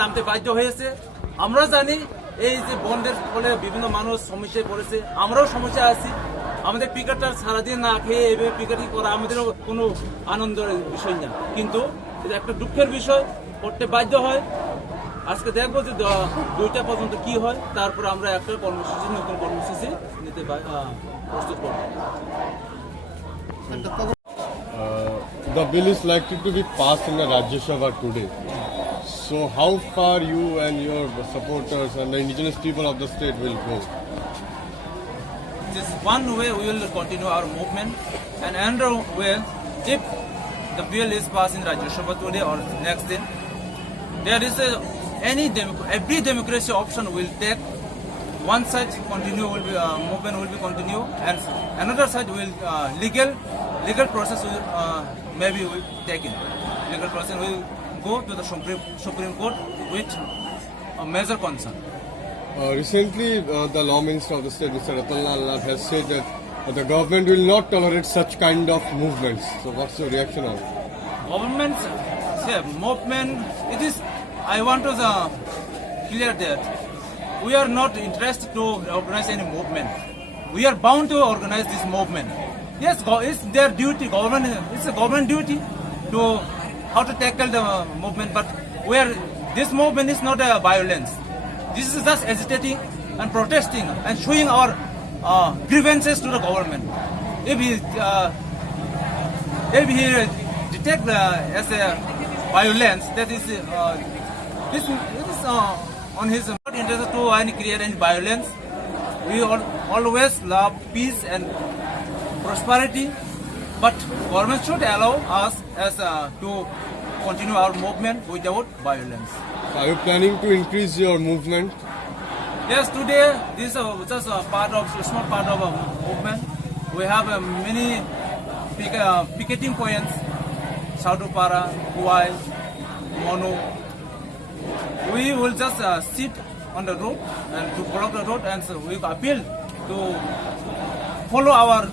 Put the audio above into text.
নামতে বাধ্য হয়েছে। আমরা জানি এই যে বন্ধের ফলে বিভিন্ন মানুষ সমস্যায় পড়েছে, আমরাও সমস্যা আছি। আমাদের পিকেটার সারাদিন না খেয়ে এভাবে পিকেটিং করা আমাদেরও কোনো আনন্দের বিষয় না, কিন্তু এটা একটা দুঃখের বিষয়, করতে বাধ্য হয়। আজকে দেখবো যে 2টা পর্যন্ত কি হয়, তারপর আমরা একটা কর্মসূচি, নতুন কর্মসূচি নিতে প্রস্তুত করব। The bill is likely to be passed in the Rajya Sabha today. So how far you and your supporters and the indigenous people of the state will go? This one way we will continue our movement, and another way, if the bill is passed in Rajya Sabha today or next day, there is every democracy option will take. One side movement will be continue, and another side will legal process will maybe will taken. Legal process will go to the Supreme Court with a major concern. Recently, the Law Minister of the state, Mr. Ratan Lal Nath, has said that the government will not tolerate such kind of movements. So, what's your reaction on it? Government's movement, it is, I want to clear that we are not interested to organize any movement. We are bound to organize this movement. Yes, it's their duty, it's a government duty to how to tackle the movement, but this movement is not a violence. This is just agitating and protesting and showing our grievances to the government. If he detect as a violence, that is it is on his not interested to create any violence. We always love peace and prosperity, but government should allow us as to continue our movement without violence. Are you planning to increase your movement? Yes, today this is just a small part of a movement. We have many picketing points: Saudupara, Huai, Monu. We will just sit on the road and to block the road, and so we appeal to follow our